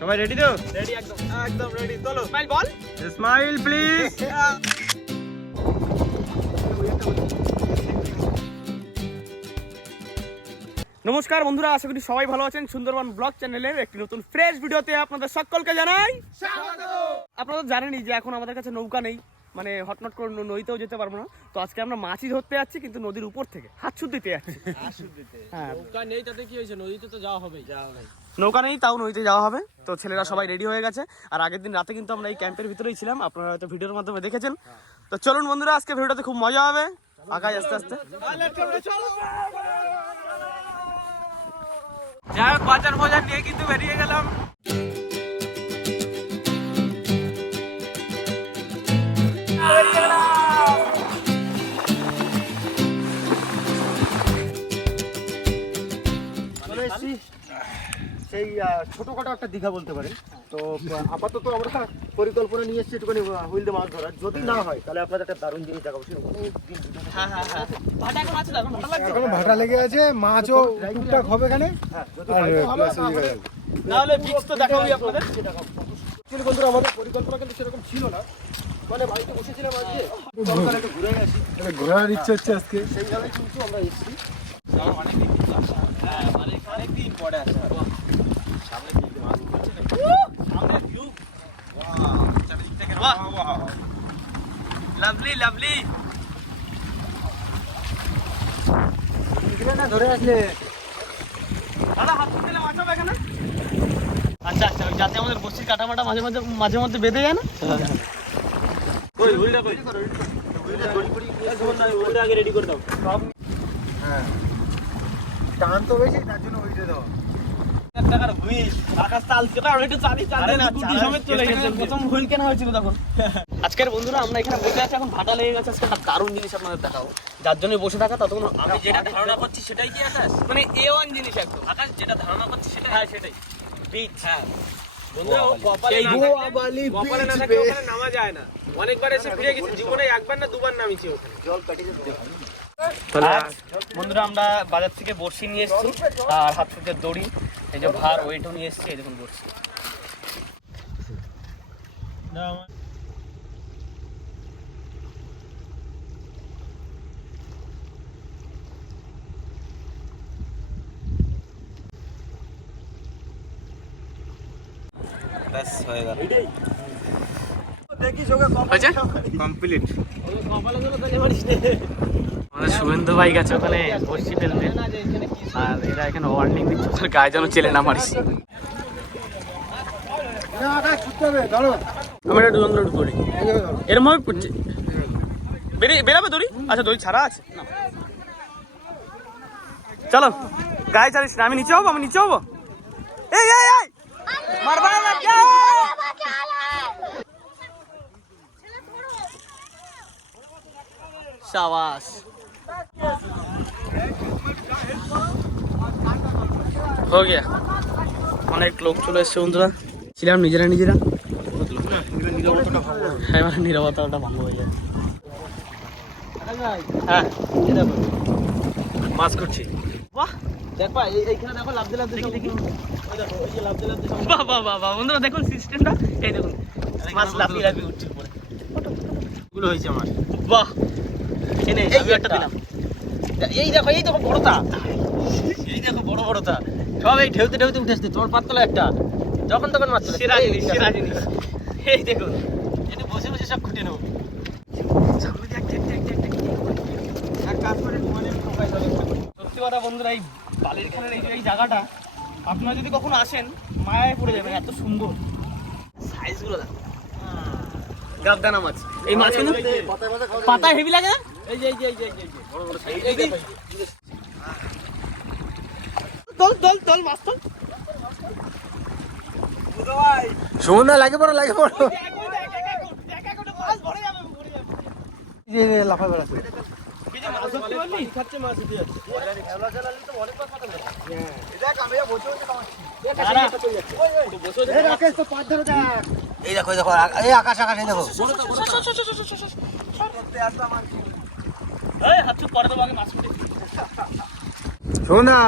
সবাই রেডি তো? রেডি, একদম একদম রেডি। চলো স্মাইল বল, স্মাইল প্লিজ। নমস্কার বন্ধুরা, আশা করি সবাই ভালো আছেন। সুন্দরবন ব্লগ চ্যানেলের একটি নতুন ফ্রেশ ভিডিওতে আপনাদের সকলকে জানাই স্বাগত। আপনারা জানেনই যে এখন আমাদের কাছে নৌকা নেই, মানে হটনট করে নদীতেও যেতে পারবো না। তো আজকে আমরা মাছই ধরতে যাচ্ছি, কিন্তু নদীর উপর থেকে হাত শুদ্ধ দিতে যাচ্ছি। হ্যাঁ, নৌকা নেই তাতে কি হয়েছে, নদীতে তো যাওয়া হবেই। নৌকা নেই তাও নদীতে যাওয়া হবে। তো ছেলেরা সবাই রেডি হয়ে গেছে। আর আগের দিন রাতে কিন্তু আমরা এই ক্যাম্পের ভিতরেই ছিলাম, আপনারা হয়তো ভিডিওর মাধ্যমে দেখেছেন। তো চলুন বন্ধুরা, আজকে ভিডিওতে খুব মজা হবে। আগাই আস্তে আস্তে। যাই হোক, বাজার বাজার নিয়ে কিন্তু বেরিয়ে গেলাম। সেই ছোটখাটো একটা দীঘা বলতে পারেন। তো আপাতত আমরা পরিকল্পনা নিয়ে এসেছি একটুখানি হুইল দিয়ে মাছ ধরার। যদি না হয় তাহলে আপনাদের একটা দারুণ জিনিস দেখাবো। এখনো ভাটা লেগে আছে, মাছও টুকটাক হবে এখানে। নাহলে বিচ তো দেখাবই আপনাদের। অ্যাকচুয়ালি বন্ধুরা, আমাদের পরিকল্পনা কিন্তু সেরকম ছিল না, মানে বাড়িতে বসেছিলাম আজকে, একটু ঘুরে গেছি, ঘোরার ইচ্ছে হচ্ছে আজকে। সেইভাবে কিন্তু আমরা এসেছি। অনেকদিন পরে আসে। Lovely lovely. ধরে আসলে আচ্ছা আচ্ছা, যাতে আমাদের বসির কাটামাটা মাঝে মধ্যে বেঁধে যায় না। আগে রেডি করে দাও। হ্যাঁ, টান তো বেশি, তার জন্য উল্টে দাও। আজকের বন্ধুরা আমরা এখানে বসে আছি, এখন ভাটা লেগে গেছে। আজকে একটা দারুণ জিনিস আপনাদের দেখাবো, যার জন্য বসে থাকা। ততক্ষণ আমি যেটা ধারণা করছি সেটাই কি আকাশ? মানে A1 জিনিস একদম। আকাশ যেটা ধারণা করছি সেটাই। হ্যাঁ সেটাই। বিচ। হ্যাঁ বন্ধুরা, ও সেই কপালে না থাকলে ওখানে নামা যায় না। অনেকবার এসে ফিরে গেছি, জীবনে একবার না দুবার নামিছি ওখানে। বন্ধুরা, আমরা বাজার থেকে বড়শি নিয়ে এসেছি আর হাত ফুটের দড়ি, এই যে ভার ওয়েটও নিয়ে এসেছি। এই দেখুন বড়শি। ব্যাস হয়ে গেল। হয়েছে কমপ্লিট। আমাদের শুভেন্দু ভাই গেছে ওখানে বড়শি ফেলতে, আর এরা এখানে ওয়ার্নিং দিচ্ছে ওদের গায়ে যেন চেলে না মারিস। আমি একটা দুজন দড়ি এরম ভাবে পড়ছে, বেরাবে দড়ি। আচ্ছা, দড়ি ছাড়া আছে। চলো, গায়ে চালিস না। আমি নিচে হবো, আমি নিচে হবো। এই এই এই মারবা না, শাবাশ। हो गया। অনেক লোক চলে এসছে বন্ধুরা, ছিলাম নিজেরা হ্যাঁ, মানে নীরবতাটা ভালো হয়ে যায়। হ্যাঁ, মাছ করছি। বাহ, দেখবা এইখানে দেখো, লাভ দিলাম দেখি। ওই দেখো, ওই যে লাভ দিলাম। বাহ বাহ বাহ বাহ। বন্ধুরা দেখুন সিস্টেমটা, এই দেখুন মাছ লাফিয়ে উঠছে উপরে। গুলো হয়েছে আমার। বাহ, এনে এই একটা দিলাম। এই দেখো বড়টা, এই দেখো বড়টা সব এই ঢেউতে উঠে আসছে। তোমার পাতলা একটা, যখন তখন মাছ চলে। সেরা জিনিস। এই দেখুন, এটা বসে সব খুঁটে নেবো। সত্যি কথা বন্ধুরা, এই বালির খালের এই জায়গাটা আপনারা যদি কখনো আসেন মায়ায় পড়ে যাবেন। এত সুন্দর সাইজগুলো দেখো। গাবদানা মাছ। এই মাছ কিন্তু পাতা হেভি লাগে না? এই যে বড় সাইজ। তোল মাছ তোল। সুমন লাগে পড়ো। লাফা বেড়াচ্ছে। খাচ্ছে মাছ উঠে যাচ্ছে। এই দেখো এই আকাশ এই দেখো। এই হাত পরে দেবো, আগে মাছ উঠে। শোনা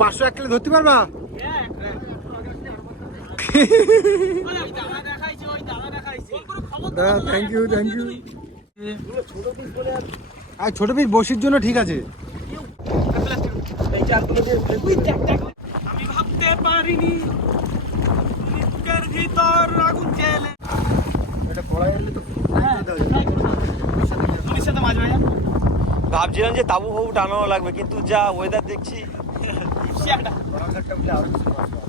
500 এক কিলো ধরতে পারবা? থ্যাংক ইউ আর ছোট পিস বসির জন্য ঠিক আছে। আমি ভাবতে পারিনি বুকের ভিতর আগুন জ্বলে। এটা কড়াই আনলে তো পুলিশের সাথে মাছ ভাইয়া ভাবছিলাম যে তাবু ফাবু টানানো লাগবে, কিন্তু যা ওয়েদার দেখছি সে একটা কড়াইটা উঠলে আরো কিছু মাছ পাওয়া।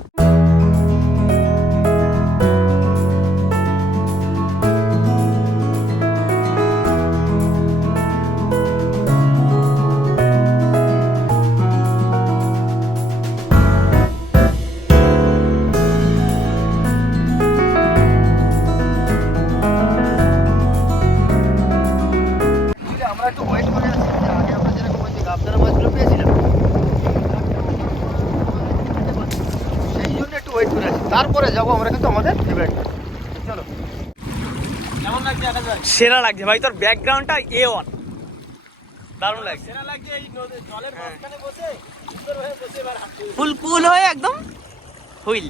আমরা একটু ওয়েট করে আছি, আগে আমরা যেরকম ওই যে গাবদারা মাছগুলো পেয়েছিলাম সেই জন্য একটু ওয়েট করে আছি, তারপরে যাবো আমরা কিন্তু আমাদের ফেভারিট। চলো। কেমন লাগছে একটা জায়গা? সেরা লাগছে ভাই, তোর ব্যাকগ্রাউন্ডটা A1 দারুণ লাগছে। সেরা লাগছে এই জলের মাঝখানে বসে সুন্দর হয়ে বসে এবার হাঁটতে। ফুল কুল হয়ে একদম হুইল।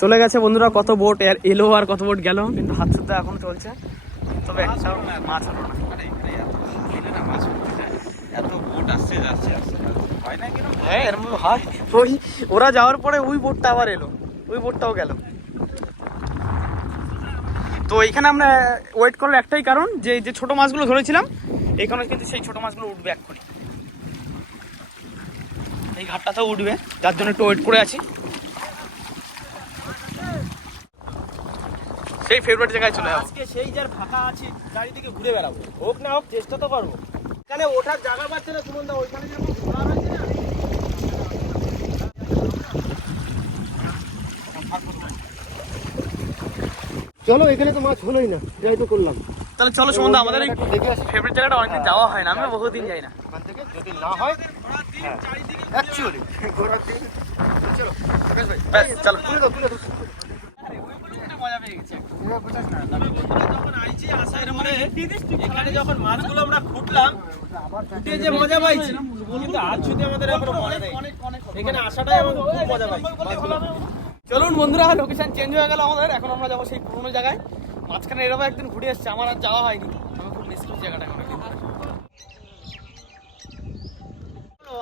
চলে গেছে বন্ধুরা, কত বোট এলো আর কত বোট গেল, কিন্তু হাত সুদ্ধা এখনো চলছে। তবে একটাও মাছ হলো না। এত বোট আসছে যাচ্ছে হয় না কেন? হ্যাঁ এরকম হয়। ওই ওরা যাওয়ার পরে ওই বোটটা আবার এলো, ওই বোটটাও গেল। তো এইখানে আমরা ওয়েট করার একটাই কারণ, যে যে ছোট মাছগুলো ধরেছিলাম এখানে কিন্তু সেই ছোট মাছগুলো উঠবে এক্ষুনি, এই ঘাটটাতেও উঠবে, যার জন্য একটু ওয়েট করে আছি। সেই ফেভারিট জায়গায় চলে যাবো আজকে সেই যার ফাঁকা আছে গাড়ি থেকে ঘুরে বেড়াবো, হোক না হোক চেষ্টা তো করবো। এখানে ওঠার জায়গা পাচ্ছে না সুমন দা, ওইখানে যেরকম ঘোরা হয়েছে না। চলো, এখানে তো মাছ হলোই না, ট্রাই তো করলাম। তাহলে চলো সুমন্দা, আমাদের এই দেখে আসি ফেভারিট জায়গাটা অনেকদিন যাওয়া হয় না, আমি বহুদিন যাই না। ওখান থেকে, যদি না হয় অ্যাকচুয়ালি ঘোরার দিন। চলো আকাশ ভাই, ব্যাস, চলো। তুলে দাও, তুলে দাও। মজা পেয়ে গেছি এখানে যখন মাছগুলো আমরা খুঁটলাম, খুঁটে যে মজা পাইছি কিন্তু আজ শুধু আমাদের এখনো মনে নেই। এখানে আসাটাই আমার খুব মজা পাইছি মাছগুলো। চলুন বন্ধুরা, লোকেশন চেঞ্জ হয়ে গেল আমাদের, এখন আমরা যাবো সেই পুরোনো জায়গায়। মাঝখানে এরকম একদিন ঘুরে এসছে, আমার আর যাওয়া হয়নি, আমি খুব মিস করছি জায়গাটা এখন।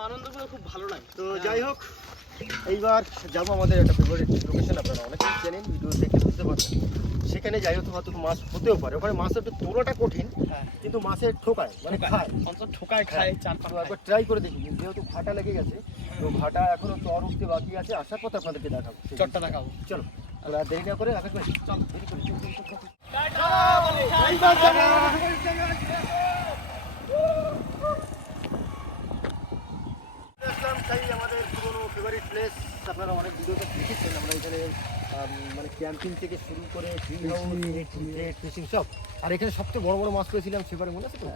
আনন্দগুলো খুব ভালো লাগে। তো যাই হোক, এইবার যাবো আমাদের একটা ফেভারিট লোকেশন, আপনারা অনেকেই চেনেন, ভিডিও দেখে বুঝতে পারবেন। সেখানে যাই হোক, হয়তো মাছ হতেও পারে, ওখানে মাছের একটু তোলাটা কঠিন, হ্যাঁ। কিন্তু মাছের ঠোকায় মানে খায়। অন্তত ঠোকায় খায়, চার তো পাঁচ একবার ট্রাই করে দেখি, যেহেতু ভাটা লেগে গেছে, তো ভাটা এখনো চর উঠতে বাকি আছে, আসার পথে আপনাদেরকে দেখাবো। চটটা দেখাবো। চলো, তোরা দেরি না করে আকাশ ভাই চল, দেরি করে চল, চল, চল, চল। আসলাম তাই আমাদের পুরোনো ফেভারিট প্লেস, আপনারা অনেক ভিডিওতে দেখেছেন। আমরা এখানে মানে ক্যাম্পিং থেকে শুরু করে ফিশিং সব, আর এখানে সবচেয়ে বড় বড় মাছ পেয়েছিলাম সেবারে, মনে আছে তো?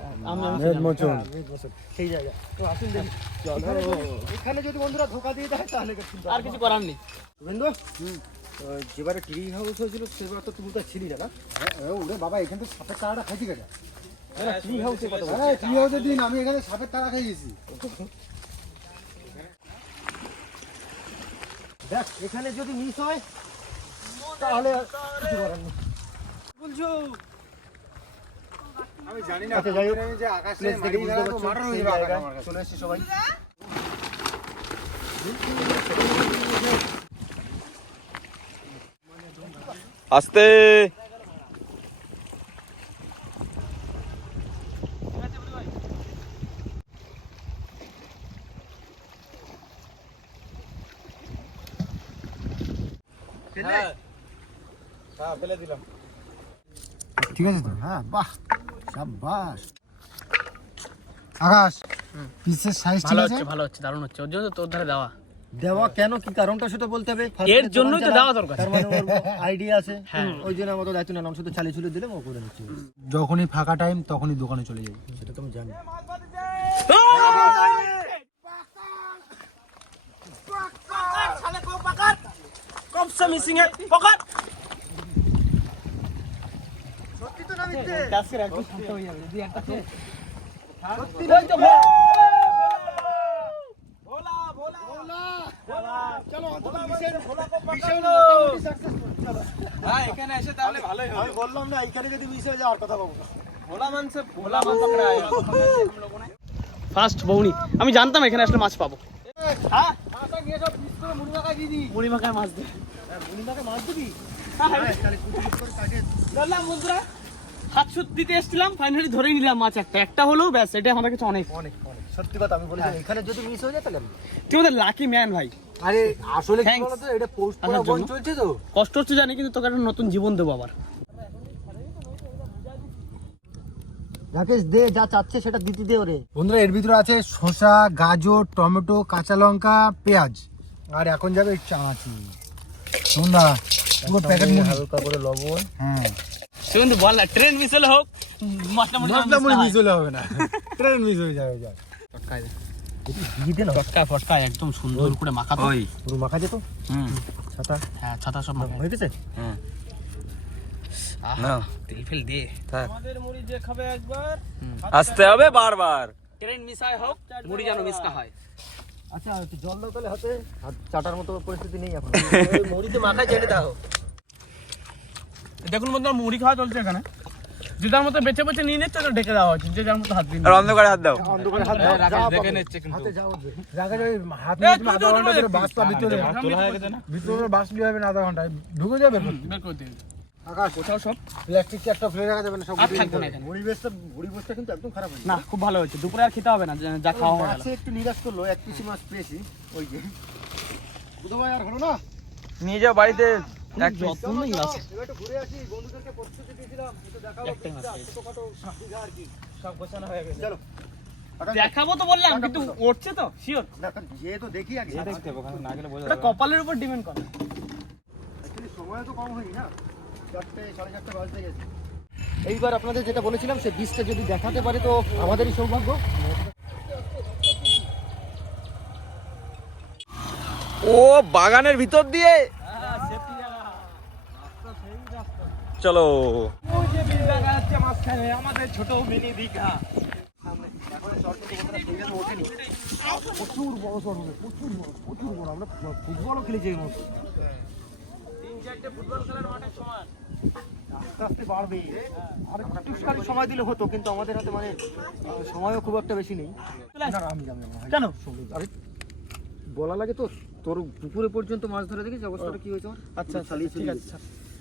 মেদমোচন। সেই জায়গা। তো আসুন দেখি, এখানে যদি বন্ধুরা ধোকা দিয়ে দেয় তাহলে আর কিছু করার নেই। বন্ধু, যেবারে ট্রি হাউস হয়েছিল সেবার তো তুমি তো ছিলি না, না? ওরে বাবা, এখানে তো সাপের তাড়াটা খাইছি কেটে। ট্রি হাউসের কথা বলছি। হ্যাঁ, ট্রি হাউসের দিন আমি এখানে সাপের তাড়া খাই গেছি। দেখ, এখানে যদি মিস হয় তাহলে আর কিছু করার নেই। আমি জানি না, আচ্ছা, যাই হোক, আমি যে আকাশে প্লেস দেখে বুঝতে পারছো, মার্ডার হয়ে সেই যাবে জায়গায় আমার কাছে। চলে এসেছি সবাই। আস্তে হ্যাঁ, ফেলে দিলাম। ঠিক আছে তো? হ্যাঁ, বাহ, সাবাস। আকাশ, পিসের সাইজ ঠিক ভালো আছে? হচ্ছে, ভালো হচ্ছে, দারুণ হচ্ছে, ওর জন্য তো তোর ধারে দেওয়া। দেওয়া কেন, কি কারণটা সেটা বলতে হবে। এর জন্যই তো দেওয়া দরকার। তার মানে ওর আইডিয়া আছে, হ্যাঁ। ওই জন্য আমাদের দায়িত্ব না, শুধু চালিয়ে চুলে দিলে ও করে নিচ্ছে। যখনই ফাঁকা টাইম তখনই দোকানে চলে যাই। সেটা তুমি জানো। সত্যি তো না মিথ্যে? সত্যি না মিথ্যে? হ্যাঁ এখানে এসে তাহলে ভালোই হবে। আমি বললাম না এইখানে যদি মিস হয়ে যায় আর কথা বলবো না। ভোলা মাছ পকড়া है ফার্স্ট বৌনি, আমি জানতাম এখানে আসলে মাছ পাবো। হ্যাঁ মুড়ি মাখায় মাছ দে। মাছ দিবি বললাম বন্ধুরা, হাত সুত দিতে এসেছিলাম, ফাইনালি ধরেই নিলাম মাছ একটা হলেও ব্যাস, এটা আমার কাছে অনেক। অনেক অনেক সত্যি কথা আমি বলেছি এখানে যদি মিস হয়ে যায় তাহলে তুই আমাদের লাকি ম্যান ভাই। আরে আসলে কি Thanks. বলতো এটা পোস্ট আসার করা বন জন্য। চলছে তো কষ্ট হচ্ছে জানি, কিন্তু তোকে একটা নতুন জীবন দেবো আবার। রাকেশ দে যা চাচ্ছে সেটা দিতে দে ওরে। বন্ধুরা এর ভিতরে আছে শসা, গাজর, টমেটো, কাঁচা লঙ্কা, পেঁয়াজ আর এখন যাবে চানাচুর। সন্ধ্যা পুরো প্যাকেট হালকা করে লবণ। হ্যাঁ শুনুন বল না, ট্রেন মিস হলে হোক মশলা মুড়ি মিস হলে হবে না, ট্রেন মিস হয়ে যাবে যা দিয়ে দে না ফটকা ফটকা একদম সুন্দর করে মাখাতো। পুরো মাখা যেত। ছাতা হ্যাঁ ছাতা সব মাখা হয়ে গেছে। না তেল ফেল দে। আমাদের মুড়ি যে খাবে একবার আসতে হবে বারবার। ট্রেন মিস হয় হোক, মুড়ি যেন মিস না হয়। আচ্ছা একটু জল দাও তাহলে হাতে, হাত চাটার মতো পরিস্থিতি নেই এখন। ওই মুড়িতে মাখায় চেটে দাও। দেখুন বন্ধুরা, মুড়ি খাওয়া চলছে এখানে, যে যার মতো বেছে বেছে নিয়ে নিচ্ছে, তো ঢেকে দেওয়া হচ্ছে, যে যার মতো হাত দিন। আর অন্ধকারে হাত দাও। অন্ধকারে হাত দাও, রাকেশ যা দেখে পাবে। নিচ্ছে কিন্তু। হাতে যা উঠবে। রাকেশ ওই হাত নিয়ে তুমি আধা ঘন্টা ধরে বাসটা ভিতরে ভিতরে বাসলি হবে না আধা ঘন্টায় ঢুকে যাবে। বের করে দিয়ে আকাশ কোথাও সব প্লাস্টিক একটা ফেলে রাখা যাবে না, সব আর থাকবে না এখানে। পরিবেশটা কিন্তু একদম খারাপ হয়ে না, খুব ভালো হয়েছে। দুপুরে আর খেতে হবে না, যা খাওয়া হয়ে গেল। আছে একটু নিরাশ করলো, এক পিসি মাছ পেয়েছি ওই যে বুধ ভাই আর হলো না। নিয়ে যাও বাড়িতে। এক piece। যত্নই আছে। এবার একটু ঘুরে আসি, বন্ধুদেরকে প্রস্তুতি দিয়েছিলাম, একটু দেখাবো একটাই মাছ পেয়েছি। ছোটখাটো দীঘা আর কি। সব গোছানো হয়ে গেছে। চলো আকাশ, দেখাবো তো বললাম, কিন্তু উঠছে তো শিওর। দেখো গিয়ে তো দেখি আগে। দেখতে হবে, ওখানে না গেলে বোঝা এটা যাবে না। কপালের উপর ডিপেন্ড করে। Actually সময় তো কম হয়নি না, 4টে 4:30 বাজতে গেছে। এইবার আপনাদের যেটা বলেছিলাম সে বীজটা যদি দেখাতে পারে তো আমাদেরই সৌভাগ্য। ও বাগানের ভিতর দিয়ে চলো। আমাদের ছোট মিনি দীঘা। প্রচুর বড় শহর হবে, প্রচুর বড়। আমরা ফুটবলও খেলেছি এই মতো। 3-4টে ফুটবল খেলার মাঠের সমান। আস্তে আস্তে বাড়বে। আর একটু সময় দিলে হতো, কিন্তু আমাদের হাতে মানে সময়ও খুব একটা বেশি নেই। না, আমি জানি না। কেন? আরে বলা লাগে তো, তোর পুকুরে পর্যন্ত মাছ ধরে দেখিস অবস্থাটা কি হয়েছে আমার? আচ্ছা চালিয়ে ঠিক আছে।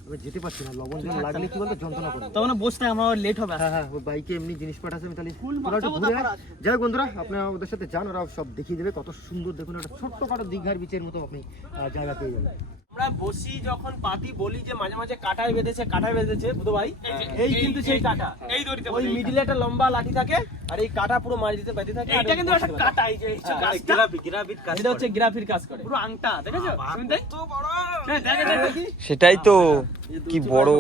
আমি যেতে পারছি না, লবণ জল লাগলে কি বলতো যন্ত্রণা করে। তখন বসতে আমার লেট হবে। হ্যাঁ ওই বাইকে এমনি জিনিস পাঠাচ্ছে, আমি তাহলে মাছ তোরা একটু যাবো ঘুরে তারপর আয়। যাই হোক বন্ধুরা, আপনারা ওদের সাথে যান, ওরা সব দেখিয়ে দেবে কত সুন্দর। দেখুন একটা ছোট্টখাটো দীঘার বিচের মতো আপনি জায়গা পেয়ে যাবেন। আমরা বসি যখন পাতি বলি যে মাঝে মাঝে কাটায় বেঁধেছে বুধ ভাই, এই কিন্তু সেই কাটা। এই দড়িতে ওই মিডিলে একটা লম্বা লাঠি থাকে, আর এই কাটা পুরো মারি দিতে বেঁধে থাকে। এইটা কিন্তু একটা কাটা, এই যে গ্রাফিক কাজ, এটা হচ্ছে গ্রাফির কাজ করে। পুরো আংটা, দেখেছো? শুনতে তো বড়। দেখে সেটাই তো, কি বড়।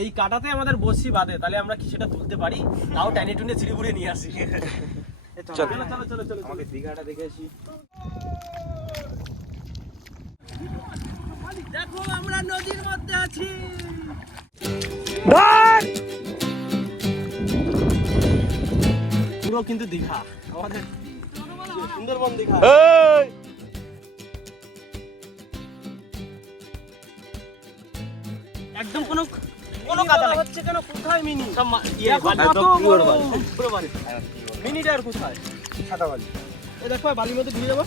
এই কাটাতে আমাদের বসি বাঁধে, তাহলে আমরা কি সেটা তুলতে পারি? তাও টাইনে টুনে ছিঁড়ে বুড়ে নিয়ে আসি। চলো চলো চলো চলো, আমাকে দীঘাটা দেখে আসি। দেখো আমরা নদীর মধ্যে আছি। পুরো কিন্তু দীঘা, আমাদের সুন্দরবন দীঘা। এই একদম কোনো কাদা নাই। হচ্ছে কেন, কোথায় মিনি? সব দেখো বালি। কত বড়। পুরো বালি। মিনিটা আর কোথায়? সাদা বালি। এই দেখো বালির মধ্যে ঢুকে যাবো।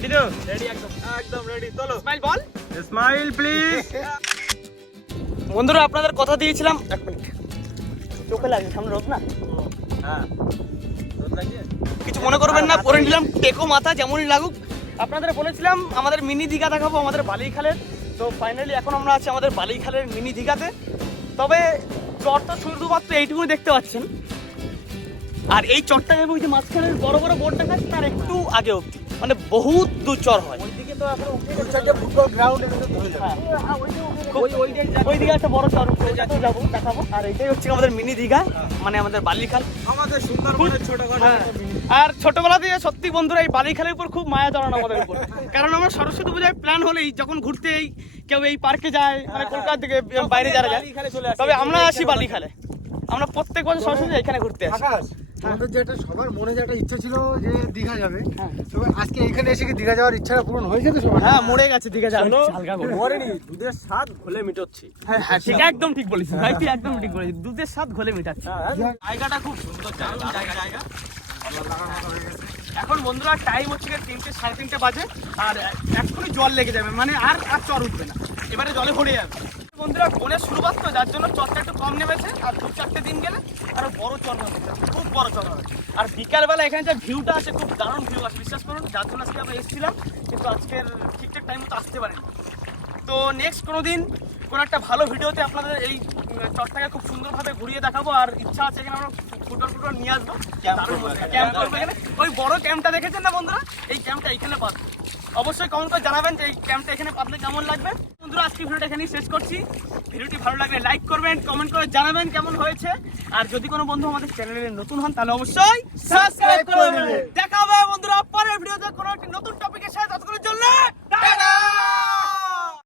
রেডি তো? রেডি, একদম একদম রেডি। চলো স্মাইল বল। Smile please. বন্ধুরা আপনাদের কথা দিয়েছিলাম, এক মিনিট চোখে লাগে, সামনে রোদ না, হ্যাঁ রোদ লাগিয়ে কিছু মনে করবেন না, পরে নিলাম টেকো মাথা যেমনই লাগুক। আপনাদের বলেছিলাম আমাদের মিনি দীঘা দেখাবো, আমাদের বালিখালের। তো ফাইনালি এখন আমরা আছি আমাদের বালিখালের মিনি দীঘাতে। তবে চরটা শুধুমাত্র এইটুকুই দেখতে পাচ্ছেন, আর এই চরটা যাবে ওই যে মাঝখানের বড় বড় বোর্ড দেখা যাচ্ছে তার একটু আগে অবধি, মানে বহুত দূর চর হয়। ওইদিকে তো এখন উঠে ফুটবল গ্রাউন্ড এখানে ধরে যাবে। ওই দিকে একটা বড় চর উপরে যাচ্ছি, যাবো দেখাবো। আর এটাই হচ্ছে আমাদের মিনি দীঘা, মানে আমাদের বালিখাল। আমাদের সুন্দরবনের ছোটখাটো হ্যাঁ। আর ছোটবেলা থেকে সত্যি বন্ধুরা এই বালিখালের উপর খুব মায়া জড়ানো আমাদের উপর, কারণ আমরা সরস্বতী পূজায় প্ল্যান হলেই যখন ঘুরতে কেউ এই পার্কে যায়, মানে কলকাতা থেকে বাইরে যারা যায়, তবে আমরা আসি বালিখালে। আমরা প্রত্যেক বছর সরস্বতী এখানে ঘুরতে আসি। আকাশ, আমাদের যেটা সবার মনে যে একটা ইচ্ছা ছিল যে দীঘা যাবে, সবাই আজকে এখানে এসে কি দীঘা যাওয়ার ইচ্ছাটা পূরণ হয়েছে তো সবার? হ্যাঁ, মরে গেছে দীঘা যাওয়ার শোনো, ইচ্ছা হালকা করে। মরেনি, দুধের স্বাদ ঘোলে মিটোচ্ছি। হ্যাঁ হ্যাঁ, ঠিক একদম ঠিক বলেছিস ভাই, তুই একদম ঠিক বলেছিস, দুধের স্বাদ ঘোলে মেটাচ্ছে। জায়গাটা খুব সুন্দর জায়গা। এখন বন্ধুরা টাইম হচ্ছে 3টে সাড়ে 3টে বাজে, আর এক্ষুনি জল লেগে যাবে, মানে আর চর উঠবে না, এবারে জলে ভরে যাবে। বন্ধুরা বনের শুরুবাত তো, যার জন্য চরটা একটু কম নেমেছে, আর 2-4টে দিন গেলে আরো বড় চর হবে, খুব বড় চর হবে। আর বিকালবেলা এখানে যে ভিউটা আছে, খুব দারুণ ভিউ আছে, বিশ্বাস করুন। যার জন্য আজকে আমরা এসেছিলাম, কিন্তু আজকের ঠিকঠাক টাইম মতো আসতে পারিনি। তো নেক্সট কোনো দিন কোনো একটা ভালো ভিডিওতে আপনাদের এই চরটাকে খুব সুন্দরভাবে ঘুরিয়ে দেখাবো। আর ইচ্ছা আছে এখানে আমরা ফুটবল নিয়ে আসবো, ক্যাম্প করবো এখানে। ওই বড় ক্যাম্পটা দেখেছেন না বন্ধুরা, এই ক্যাম্পটা এখানে পাবো। অবশ্যই কমেন্ট করে জানাবেন যে এই ক্যাম্পটা এখানে পাতলে কেমন লাগবে। বন্ধুরা আজকে ভিডিওটা এখানেই শেষ করছি। ভিডিওটি ভালো লাগলে লাইক করবেন, কমেন্ট করে জানাবেন কেমন হয়েছে। আর যদি কোনো বন্ধু আমাদের চ্যানেলে নতুন হন তাহলে অবশ্যই সাবস্ক্রাইব করে দেবেন। দেখা হবে বন্ধুরা পরের ভিডিওতে কোনো একটি নতুন টপিকের সাথে। ততক্ষণের জন্য